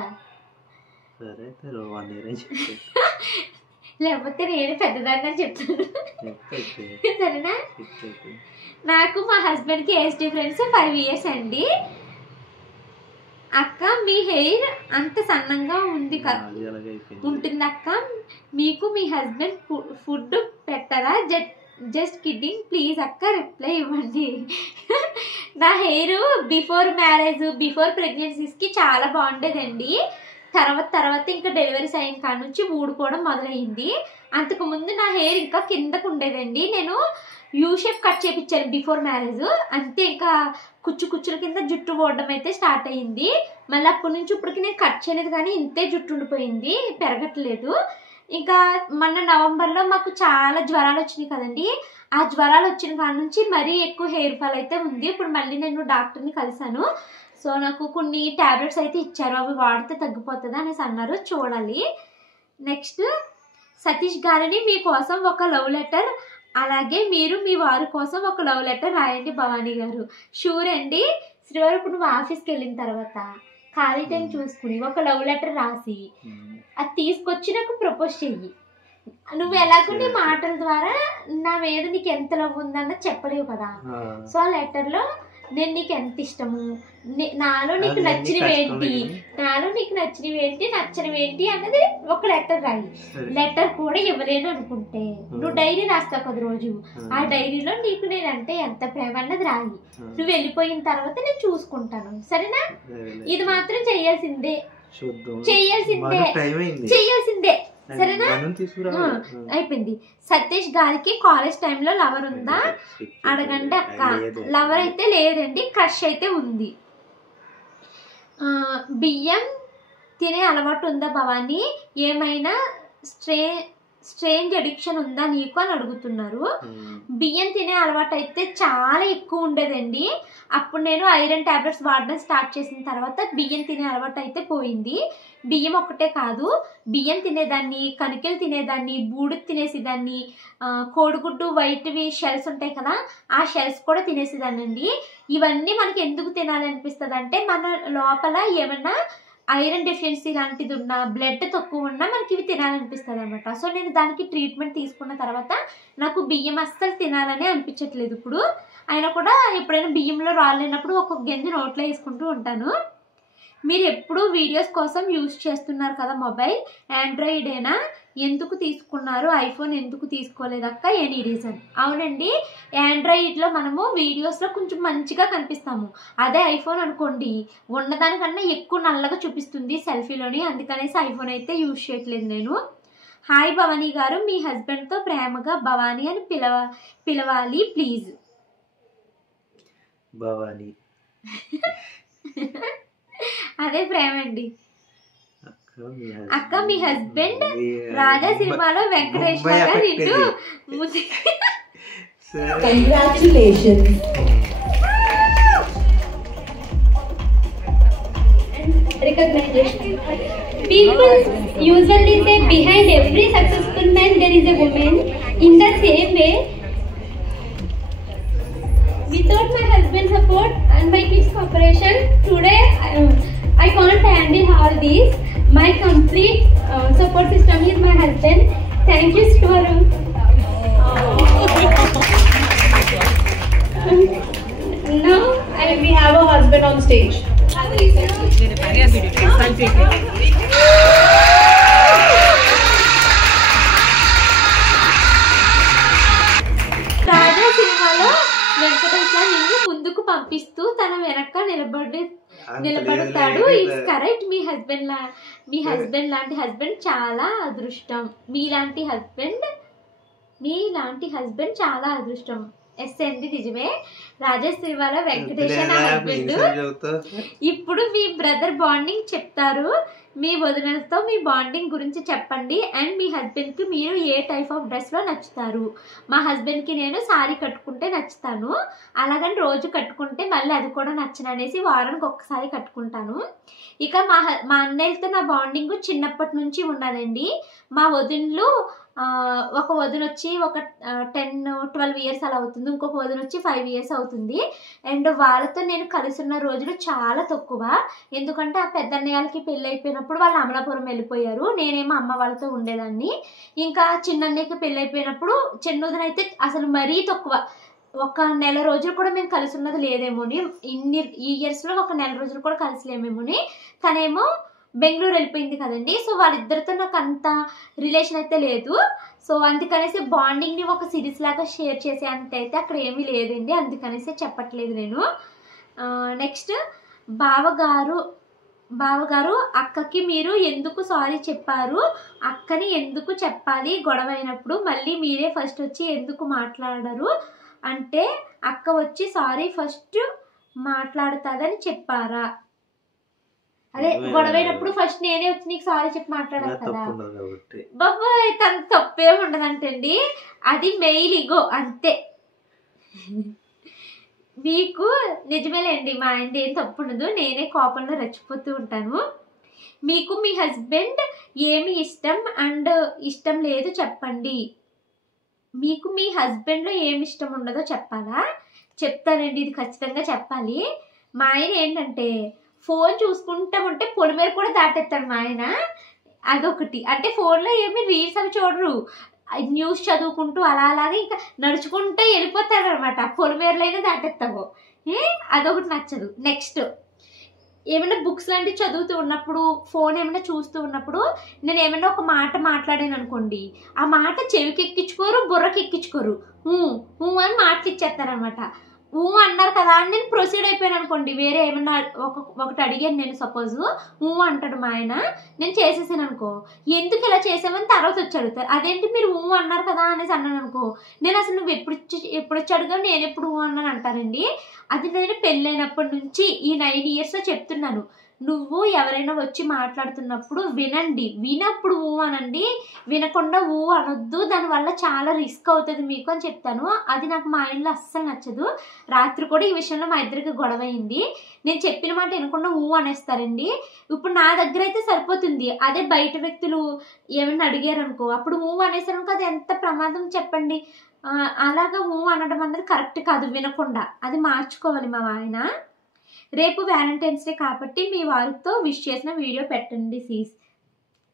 లేకపోతే నేను పెద్దదాన్ని అని చెప్తాను. సరేనా? నాకు మా హస్బెండ్కి ఏజ్ డిఫరెన్స్ 5 years అండి. అక్క మీ హెయిర్ అంత సన్నంగా ఉంటుంది అక్క, మీకు మీ హస్బెండ్ ఫుడ్ పెట్టరా? జస్ట్ కిడ్డింగ్ ప్లీజ్ అక్క, రిప్లై ఇవ్వండి. నా హెయిర్ బిఫోర్ మ్యారేజ్, బిఫోర్ ప్రెగ్నెన్సీస్కి చాలా బాగుండేదండి. తర్వాత ఇంకా డెలివరీస్ అయిన కాడ నుంచి ఊడిపోవడం మొదలైంది. అంతకుముందు నా హెయిర్ ఇంకా కిందకు ఉండేదండి. నేను యూ షేప్ కట్ చేయించాను బిఫోర్ మ్యారేజ్. అంతే, ఇంకా కుచ్చుల కింద జుట్టు పోవడం అయితే స్టార్ట్ అయ్యింది. మళ్ళీ అప్పటి నుంచి ఇప్పటికి నేను కట్ చేయలేదు, కానీ ఇంతే జుట్టు ఉండిపోయింది, పెరగట్లేదు. ఇంకా మొన్న నవంబర్లో మాకు చాలా జ్వరాలు వచ్చినాయి కదండి. ఆ జ్వరాలు వచ్చిన కాడ నుంచి మరీ ఎక్కువ హెయిర్ ఫాల్ అయితే ఉంది. ఇప్పుడు మళ్ళీ నేను డాక్టర్ని కలిసాను. సో నాకు కొన్ని ట్యాబ్లెట్స్ అయితే ఇచ్చారు, అవి వాడితే తగ్గిపోతుంది అనేసి అన్నారు. చూడాలి. నెక్స్ట్, సతీష్ గారిని మీకోసం ఒక లవ్ లెటర్, అలాగే మీరు మీ వారి కోసం ఒక లవ్ లెటర్ రాయండి భవానీ గారు. షూర్ అండి. శ్రీవారు, ఇప్పుడు నువ్వు ఆఫీస్కి వెళ్ళిన తర్వాత ఖాళీ టైం చూసుకుని ఒక లవ్ లెటర్ రాసి అది తీసుకొచ్చి నాకు ప్రపోజ్ చెయ్యి. నువ్వు ఎలాగో నీ మాటల ద్వారా నా మీద నీకు ఎంత లవ్ ఉందన్నది చెప్పలేవు కదా. సో ఆ లెటర్లో నేను నీకు ఎంత ఇష్టము, నాలో నీకు నచ్చినవేంటి, నచ్చనివేంటి అన్నది ఒక లెటర్ రాయి. లెటర్ కూడా ఇవ్వలేను అనుకుంటే నువ్వు డైరీ రాస్తావు కదా రోజు, ఆ డైరీలో నీకు నేనంటే ఎంత ప్రేమ అన్నది రాయి. నువ్వు వెళ్ళిపోయిన తర్వాత నేను చూసుకుంటాను, సరేనా? ఇది మాత్రం చెయ్యాల్సిందే. సరేనా? అయిపోయింది. సతీష్ గారికి కాలేజ్ టైంలో లవర్ ఉందా అడగండి అక్క. లవర్ అయితే లేదండి, క్రష్ అయితే ఉంది. బియ్యం తినే అలవాటు ఉందా భవానీ? ఏమైనా స్ట్రేంజ్ అడిక్షన్ ఉందా నీకు అని అడుగుతున్నారు. బియ్యం తినే అలవాటు అయితే చాలా ఎక్కువ ఉండేదండి. అప్పుడు నేను ఐరన్ ట్యాబ్లెట్స్ వాడడం స్టార్ట్ చేసిన తర్వాత బియ్యం తినే అలవాటు అయితే పోయింది. బియ్యం ఒక్కటే కాదు, బియ్యం తినేదాన్ని, కణికలు తినేదాన్ని, బూడిద తినేసేదాన్ని, కోడిగుడ్డు వైట్వి షెల్స్ ఉంటాయి కదా, ఆ షెల్స్ కూడా తినేసేదాన్ని అండి. ఇవన్నీ మనకి ఎందుకు తినాలనిపిస్తుంది అంటే, మన లోపల ఏమన్నా ఐరన్ డెఫిషియన్సీ లాంటిది ఉన్నా, బ్లడ్ తక్కువ ఉన్నా మనకి ఇవి తినాలనిపిస్తుంది అనమాట. సో నేను దానికి ట్రీట్మెంట్ తీసుకున్న తర్వాత నాకు బియ్యం అస్సలు తినాలని అనిపించట్లేదు ఇప్పుడు. అయినా కూడా ఎప్పుడైనా బియ్యంలో రాలేనప్పుడు ఒక్కొక్క గింజ నోట్లో వేసుకుంటూ ఉంటాను. మీరు ఎప్పుడు వీడియోస్ కోసం యూజ్ చేస్తున్నారు కదా మొబైల్, ఆండ్రాయిడేనా? ఎందుకు తీసుకున్నారు, ఐఫోన్ ఎందుకు తీసుకోలేదక్క, ఎనీ రీజన్? అవునండి, ఆండ్రాయిడ్లో మనము వీడియోస్లో కొంచెం మంచిగా కనిపిస్తాము. అదే ఐఫోన్ అనుకోండి, ఉన్నదానికన్నా ఎక్కువ నల్లగా చూపిస్తుంది సెల్ఫీలోని. అందుకనేసి ఐఫోన్ అయితే యూజ్ చేయట్లేదు నేను. హాయ్ భవానీ గారు, మీ హస్బెండ్తో ప్రేమగా భవానీ అని పిలవాలి ప్లీజ్. భవానీ అదే ప్రేమ అండి. అక్క మీ హస్బెండ్ రాజా సినిమాలో వెంకటేష్ గారు నిన్ను congratulations. Recognition. People usually say behind every successful man there is a woman. In the same way, without my husband's support and my kids' cooperation, today I can't handle all these. My complete support system is my husband. Thank you, Shivaru. Now We have a husband on stage. రాజా సినిమాలో వెంకటేష్ నిన్ను ముందుకు పంపిస్తూ తన వెనక నిలబడతాడు. It's correct. మీ హస్బెండ్ లాంటి హస్బెండ్ చాలా అదృష్టం. మీలాంటి హస్బెండ్ చాలా అదృష్టం. ఎస్ అండి, నిజమే. రాజా సినిమాలో వెంకటేష్ నా హస్బెండ్. ఇప్పుడు మీ బ్రదర్ బాండింగ్ చెప్తారు. మీ వదినలతో మీ బాండింగ్ గురించి చెప్పండి. అండ్ మీ హస్బెండ్కి మీరు ఏ టైప్ ఆఫ్ డ్రెస్లో నచ్చుతారు? మా హస్బెండ్కి నేను సారీ కట్టుకుంటే నచ్చుతాను, అలాగని రోజు కట్టుకుంటే మళ్ళీ అది కూడా నచ్చను అనేసి వారానికి ఒక్కసారి కట్టుకుంటాను. ఇక మా అన్నయ్యలతో నా బాండింగ్ చిన్నప్పటి నుంచి ఉన్నదండి. మా వదినలు ఒక వదిన వచ్చి ఒక 10-12 ఇయర్స్ అలా అవుతుంది, ఇంకొక వదిన వచ్చి 5 ఇయర్స్ అవుతుంది. అండ్ వాళ్ళతో నేను కలిసి ఉన్న రోజులు చాలా తక్కువ, ఎందుకంటే ఆ పెద్దన్నయ్యలకి పెళ్ళి అయిపోయినప్పుడు వాళ్ళు అమలాపురం వెళ్ళిపోయారు, నేనేమో అమ్మ వాళ్ళతో ఉండేదాన్ని. ఇంకా చిన్నన్నయ్యకి పెళ్ళి అయిపోయినప్పుడు చిన్న వదిన అయితే అసలు మరీ తక్కువ, ఒక నెల రోజులు కూడా మేము కలిసి ఉన్నది లేదేమోని, ఈ ఇయర్స్లో ఒక నెల రోజులు కూడా కలిసి లేమేమోని. తనేమో బెంగళూరు వెళ్ళిపోయింది కదండి, సో వాళ్ళిద్దరితో నాకు అంత రిలేషన్ అయితే లేదు. సో అందుకనేసి బాండింగ్ని ఒక సిరీస్ లాగా షేర్ చేసే అంత అయితే అక్కడ ఏమీ లేదండి, అందుకనేసి చెప్పట్లేదు నేను. నెక్స్ట్ బావగారు అక్కకి మీరు ఎందుకు సారీ చెప్పారు? అక్కని ఎందుకు చెప్పాలి? గొడవ అయినప్పుడు మళ్ళీ మీరే ఫస్ట్ వచ్చి ఎందుకు మాట్లాడరు? అంటే అక్క వచ్చి సారీ ఫస్ట్ మాట్లాడుతుందని చెప్పారా? అదే గొడవైనప్పుడు ఫస్ట్ నేనే వచ్చి నీకు సారీ చెప్పి మాట్లాడాలి కదా బాబాయ్, తన తప్పే ఉండదంటండి, అది మెయిల్ ఇగో అంతే. మీకు నిజమేలేండి, మా ఆయన ఏం తప్పు ఉండదు, నేనే కోపంలో రెచ్చిపోతూ ఉంటాను. మీకు మీ హస్బెండ్ ఏమి ఇష్టం అండ్ ఇష్టం లేదు చెప్పండి. మీకు మీ హస్బెండ్లో ఏమి ఇష్టం ఉండదో చెప్పాలా? చెప్తానండి, ఇది ఖచ్చితంగా చెప్పాలి. మా ఆయన ఏంటంటే ఫోన్ చూసుకుంటా ఉంటే పొలిమేర కూడా దాటేస్తాడు మా ఆయన, అదొకటి. అంటే ఫోన్లో ఏమి రీల్స్ అవి చూడరు, న్యూస్ చదువుకుంటూ అలాగే ఇంకా నడుచుకుంటూ వెళ్ళిపోతాడు అనమాట, పొలిమేరలైనా దాటేస్తాము. అదొకటి నచ్చదు. నెక్స్ట్ ఏమైనా బుక్స్ లాంటివి చదువుతూ ఉన్నప్పుడు, ఫోన్ ఏమైనా చూస్తూ ఉన్నప్పుడు నేను ఏమైనా ఒక మాట మాట్లాడాను అనుకోండి, ఆ మాట చెవికి ఎక్కించుకోరు, బుర్రకి ఎక్కించుకోరు, అని మాటలు ఇచ్చేస్తారనమాట. అన్నారు కదా అని నేను ప్రొసీడ్ అయిపోయాను అనుకోండి, వేరే ఏమన్నా ఒకటి అడిగాను నేను, సపోజ్ అంటాడు మా ఆయన, నేను చేసేసాను అనుకో, ఎందుకు ఇలా చేసామని తర్వాత వచ్చి అడుగుతారు. అదేంటి మీరు అన్నారు కదా అనేసి అన్నాను అనుకో, నేను అసలు నువ్వు ఎప్పుడు వచ్చి అడుగా, నేను ఎప్పుడు అన్నాను అంటారండి. అది నేను పెళ్ళైనప్పటి నుంచి ఈ 9 ఇయర్స్లో చెప్తున్నాను, నువ్వు ఎవరైనా వచ్చి మాట్లాడుతున్నప్పుడు వినప్పుడు అనండి, వినకుండా అనొద్దు, దానివల్ల చాలా రిస్క్ అవుతుంది మీకు అని చెప్తాను. అది నాకు మా ఇంట్లో అస్సలు నచ్చదు. రాత్రి కూడా ఈ విషయంలో మా ఇద్దరికి గొడవ అయింది. నేను చెప్పిన మాట వినకుండా అనేస్తారండి. ఇప్పుడు నా దగ్గర అయితే సరిపోతుంది, అదే బయట వ్యక్తులు ఏమైనా అడిగారు అనుకో, అప్పుడు అనేసారు అనుకో, అది ఎంత ప్రమాదం చెప్పండి. అలాగా అనడం అనేది కరెక్ట్ కాదు, వినకుండా. అది మార్చుకోవాలి మా ఆయన. రేపు వ్యాలంటైన్స్ డే కాబట్టి మీ వారితో విష్ చేసిన వీడియో పెట్టండి సీస్.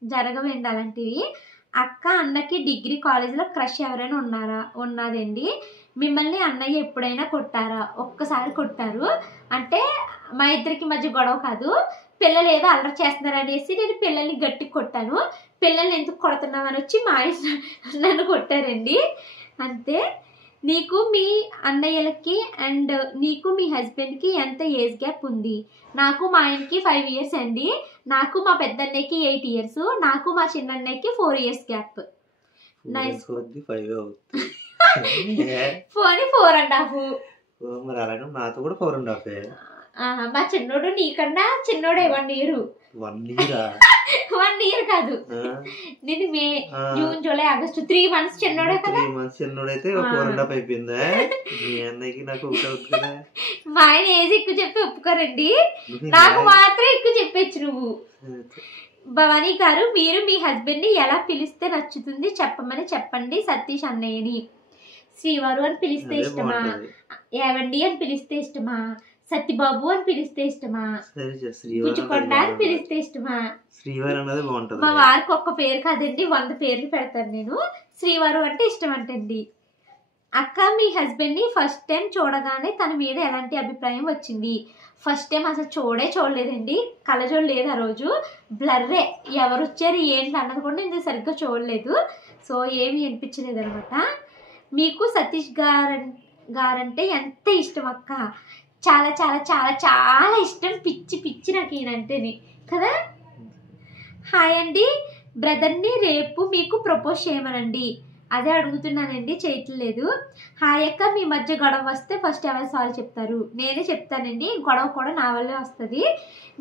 జరగవండి అలాంటివి. అక్క అన్నకి డిగ్రీ కాలేజీలో క్రష్ ఎవరైనా ఉన్నదండి. మిమ్మల్ని అన్నయ్య ఎప్పుడైనా కొట్టారా? ఒక్కసారి కొట్టారు. అంటే మా ఇద్దరికి మధ్య గొడవ కాదు, పిల్లలు ఏదో అల్లరి చేస్తున్నారు అనేసి నేను పిల్లల్ని గట్టి కొట్టాను. పిల్లల్ని ఎందుకు కొడుతున్నామని వచ్చి మా ఆయన నన్ను కొట్టారండి, అంతే. నీకు మీ అన్నయ్యలకి అండ్ నీకు మీ హస్బెండ్కి ఎంత ఏజ్ గ్యాప్ ఉంది? నాకు మా ఆయనకి 5 ఇయర్స్ అండి, నాకు మా పెద్దన్నయ్యకి 8 ఇయర్స్, నాకు మా చిన్నన్నయ్యకి 4 ఇయర్స్ గ్యాప్. నైస్. 4.5. నాతో కూడా 4.5. మా చిన్నోడు నీకన్నా చిన్నోడే 1 ఇయర్. 1 ఇయర్ కాదు, నేను మే, జూన్, జూలై, ఆగస్టు 3 months చిన్నోడే కదా. 3 months చిన్నోడైతే 4.5 అయిపోయిందా? మీ అన్నయ్యకి నాకు కదా. మా ఆయన ఏజ్ ఎక్కువ చెప్పి ఒప్పుకోరండి, నాకు మాత్రం ఎక్కువ చెప్పచ్చు నువ్వు. భవానీ గారు, మీరు మీ హస్బెండ్ ని ఎలా పిలిస్తే నచ్చుతుంది చెప్పమని చెప్పండి. సతీష్ అన్నయ్యని శ్రీవారు అని పిలిస్తే ఇష్టమా? ఏవండి అని పిలిస్తే ఇష్టమా? సత్యబాబు అని పిలిస్తే ఇష్టమా? పుచ్చుకొండ అని పిలిస్తే ఇష్టమా? శ్రీవారు అన్నది బాగుంటుంది. మా వారికి ఒక్క పేరు కాదండి, 100 పేర్లు పెడతాను నేను. శ్రీవారు అంటే ఇష్టం అంటండి. అక్క, మీ హస్బెండ్ ని ఫస్ట్ టైం చూడగానే తన మీద ఎలాంటి అభిప్రాయం వచ్చింది? ఫస్ట్ టైం అసలు చూడలేదండి, కళ్ళజోడు లేదు ఆ రోజు, బ్లర్రే, ఎవరు వచ్చారు ఏంటి అన్నది కూడా నేను సరిగ్గా చూడలేదు, సో ఏమీ అనిపించలేదు అనమాట. మీకు సతీష్ గారంటే ఎంత ఇష్టం అక్క? చాలా చాలా చాలా చాలా ఇష్టం, పిచ్చి నాకు ఈయనంటేనే కదా. హాయ్ అండి, బ్రదర్ని రేపు మీకు ప్రపోజ్ చేయమనండి. అదే అడుగుతున్నానండి, చేయట్లేదు. హాయ్ అక్క, మీ మధ్య గొడవ వస్తే ఫస్ట్ ఎవరు సారీ చెప్తారు? నేనే చెప్తానండి, గొడవ కూడా నా వల్లే వస్తుంది.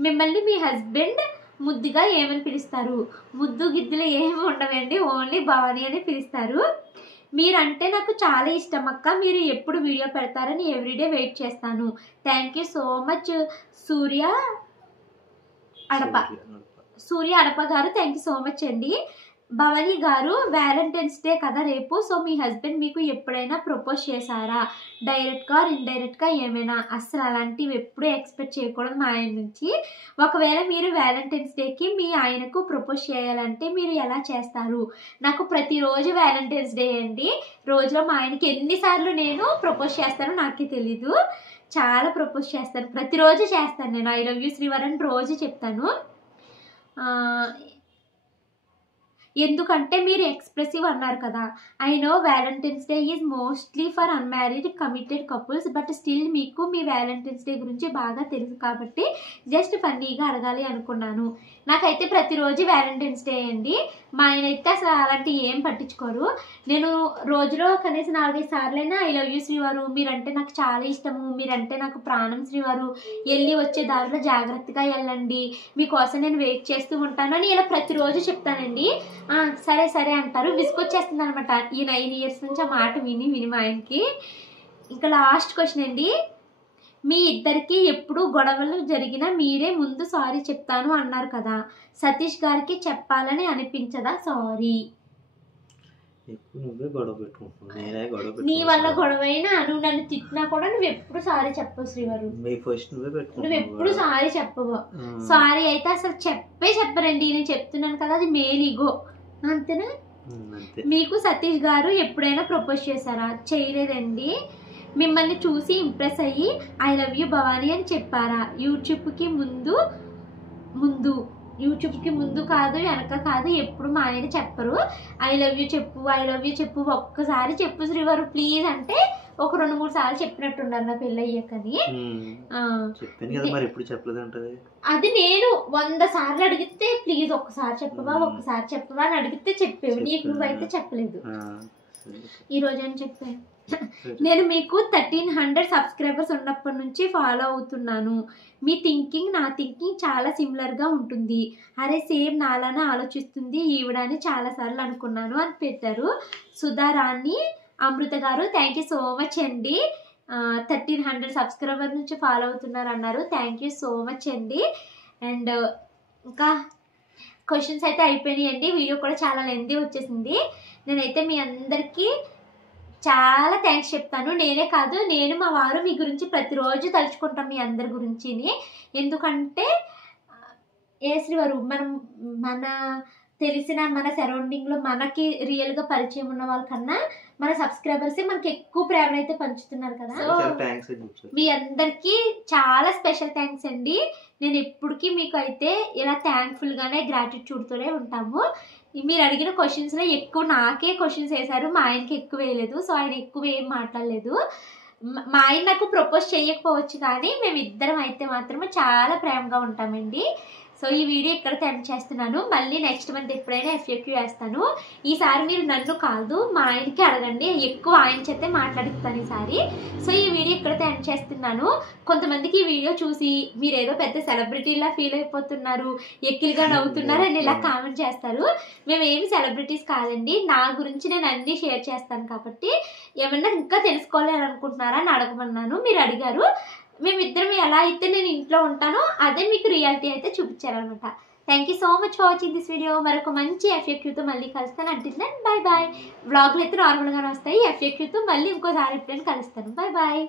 మిమ్మల్ని మీ హస్బెండ్ ముద్దుగా ఏమని పిలుస్తారు? ముద్దు గిద్దులు ఏమి ఉండవండి, ఓన్లీ భవాని అని పిలుస్తారు. మీరంటే నాకు చాలా ఇష్టం అక్క, మీరు ఎప్పుడు వీడియో పెడతారని ఎవ్రీడే వెయిట్ చేస్తాను. థ్యాంక్ యూ సో మచ్ సూర్య అడప గారు, థ్యాంక్ యూ సో మచ్ అండి. భవాని గారు, వ్యాలంటైన్స్ డే కదా రేపు, సో మీ హస్బెండ్ మీకు ఎప్పుడైనా ప్రపోజ్ చేశారా? డైరెక్ట్గా ఇండైరెక్ట్గా ఏమైనా? అసలు అలాంటివి ఎప్పుడూ ఎక్స్పెక్ట్ చేయకూడదు మా ఆయన నుంచి. ఒకవేళ మీరు వ్యాలంటైన్స్ డేకి మీ ఆయనకు ప్రపోజ్ చేయాలంటే మీరు ఎలా చేస్తారు? నాకు ప్రతిరోజు వ్యాలంటైన్స్ డే అండి. రోజులో మా ఆయనకి ఎన్నిసార్లు నేను ప్రపోజ్ చేస్తానో నాకే తెలీదు. చాలా ప్రపోజ్ చేస్తాను, ప్రతిరోజు చేస్తాను నేను. ఐ లవ్ యూ శ్రీవరన్ రోజు చెప్తాను. ఎందుకంటే మీరు ఎక్స్ప్రెసివ్ అన్నారు కదా. I know Valentine's day is mostly for unmarried committed couples, but still మీకు మీ వ్యాలంటైన్స్ డే గురించి బాగా తెలుసు కాబట్టి జస్ట్ ఫన్నీగా అడగాలి అనుకున్నాను. నాకైతే ప్రతిరోజు వ్యాలంటైన్స్ డే అండి. మా ఆయన అయితే అసలు అలాంటివి ఏం పట్టించుకోరు. నేను రోజులో కనీసం 4-5 సార్లైనా ఐ లవ్ యూ శ్రీవారు, మీరంటే నాకు చాలా ఇష్టము, మీరంటే నాకు ప్రాణం శ్రీవారు, వెళ్ళి వచ్చే దారిలో జాగ్రత్తగా వెళ్ళండి, మీకోసం నేను వెయిట్ చేస్తూ ఉంటాను అని ఇలా ప్రతిరోజు చెప్తానండి. సరే సరే అంటారు. విసుకొచ్చేస్తుంది అనమాట ఈ 9 years నుంచి ఆ మాట విని మా ఆయనకి. ఇంకా లాస్ట్ క్వశ్చన్ అండి, మీ ఇద్దరికి ఎప్పుడు గొడవలు జరిగినా మీరే ముందు సారీ చెప్తాను అన్నారు కదా, సతీష్ గారికి చెప్పాలని అనిపించదా సారీ? నీ వల్ల గొడవైనా, నువ్వు నన్ను తిట్టినా కూడా నువ్వు ఎప్పుడు సారీ చెప్పవు శ్రీవారు, నువ్వు ఎప్పుడు సారీ చెప్పవు. సారీ అయితే అసలు చెప్పరండి, నేను చెప్తున్నాను కదా, అది మెయిన్ ఈగో, అంతేనా? మీకు సతీష్ గారు ఎప్పుడైనా ప్రపోజ్ చేశారా? చేయలేదండి. మిమ్మల్ని చూసి ఇంప్రెస్ అయ్యి ఐ లవ్ యూ భవాని అని చెప్పారా? యూట్యూబ్కి ముందు కాదు, వెనక కాదు, ఎప్పుడు మా ఆయన చెప్పరు. ఐ లవ్ యూ చెప్పు ఒక్కసారి చెప్పు శ్రీవారు ప్లీజ్ అంటే ఒక 2-3 సార్లు చెప్పినట్టున్నారు నా పెళ్ళి అయ్యాకని. అది నేను 100 సార్లు అడిగితే ప్లీజ్ ఒక్కసారి చెప్పవా అని అడిగితే చెప్పేవి, నీకు నువ్వైతే చెప్పలేదు. ఈ రోజు అని చెప్పాను. నేను మీకు 1300 సబ్స్క్రైబర్స్ ఉన్నప్పటి నుంచి ఫాలో అవుతున్నాను. మీ థింకింగ్ నా థింకింగ్ చాలా సిమిలర్గా ఉంటుంది. అరే సేమ్ నాలానే ఆలోచిస్తుంది ఈవిడ అని చాలాసార్లు అనుకున్నాను అని పెట్టారు. సుధారాణి అమృత గారు, థ్యాంక్ యూ సో మచ్ అండి. 1300 సబ్స్క్రైబర్ నుంచి ఫాలో అవుతున్నారు అన్నారు, థ్యాంక్ యూ సో మచ్ అండి. అండ్ ఇంకా క్వశ్చన్స్ అయితే అయిపోయినాయండి. వీడియో కూడా చాలా లెంతీ వచ్చేసింది. నేనైతే మీ అందరికీ చాలా థ్యాంక్స్ చెప్తాను. నేనే కాదు, నేను మా వారు మీ గురించి ప్రతిరోజు తలుచుకుంటాం మీ అందరి గురించిని. ఎందుకంటే శ్రీవారు మన తెలిసిన మన సరౌండింగ్లో మనకి రియల్గా పరిచయం ఉన్న వాళ్ళకన్నా మన సబ్స్క్రైబర్సే మనకి ఎక్కువ ప్రేమ అయితే పంచుతున్నారు కదా. సో మీ అందరికీ చాలా స్పెషల్ థ్యాంక్స్ అండి. నేను ఎప్పటికీ మీకు అయితే ఇలా థ్యాంక్ఫుల్గానే గ్రాటిట్యూడ్తోనే ఉంటాము. మీరు అడిగిన క్వశ్చన్స్లో ఎక్కువ నాకే క్వశ్చన్స్ వేశారు, మా ఆయనకి ఎక్కువ వేయలేదు. సో ఆయన ఎక్కువ ఏం మాట్లాడలేదు. మా ఆయన నాకు ప్రపోజ్ చేయకపోవచ్చు, కానీ మేమిద్దరం అయితే మాత్రం చాలా ప్రేమగా ఉంటామండి. సో ఈ వీడియో ఇక్కడ ఎండ్ చేస్తున్నాను. మళ్ళీ నెక్స్ట్ మంత్ ఎప్పుడైనా FAQ వేస్తాను. ఈసారి మీరు నన్ను కాదు మా ఆయనకి అడగండి, ఎక్కువ ఆయన చేతే మాట్లాడిస్తాను ఈసారి. సో ఈ వీడియో ఇక్కడ ఎండ్ చేస్తున్నాను. కొంతమందికి ఈ వీడియో చూసి మీరు ఏదో పెద్ద సెలబ్రిటీలా ఫీల్ అయిపోతున్నారు, ఎక్కిలుగా నవ్వుతున్నారు అని ఇలా కామెంట్ చేస్తారు. మేమేమి సెలబ్రిటీస్ కాదండి, నా గురించి నేను అన్నీ షేర్ చేస్తాను కాబట్టి ఏమన్నా ఇంకా తెలుసుకోవాలని అనుకుంటున్నారా అని అడగమన్నాను, మీరు అడిగారు. మేమిద్దరం ఎలా అయితే నేను ఇంట్లో ఉంటానో అదే మీకు రియాలిటీ అయితే చూపించారనమాట. Thank you so much for watching this video. మరొక మంచి FAQతో మళ్ళీ కలుస్తాను. అంటే బాయ్ బాయ్. వ్లాగ్లు అయితే నార్మల్గానే వస్తాయి, FAQతో మళ్ళీ ఇంకోసారి ఎప్పుడైనా కలుస్తాను. Bye bye.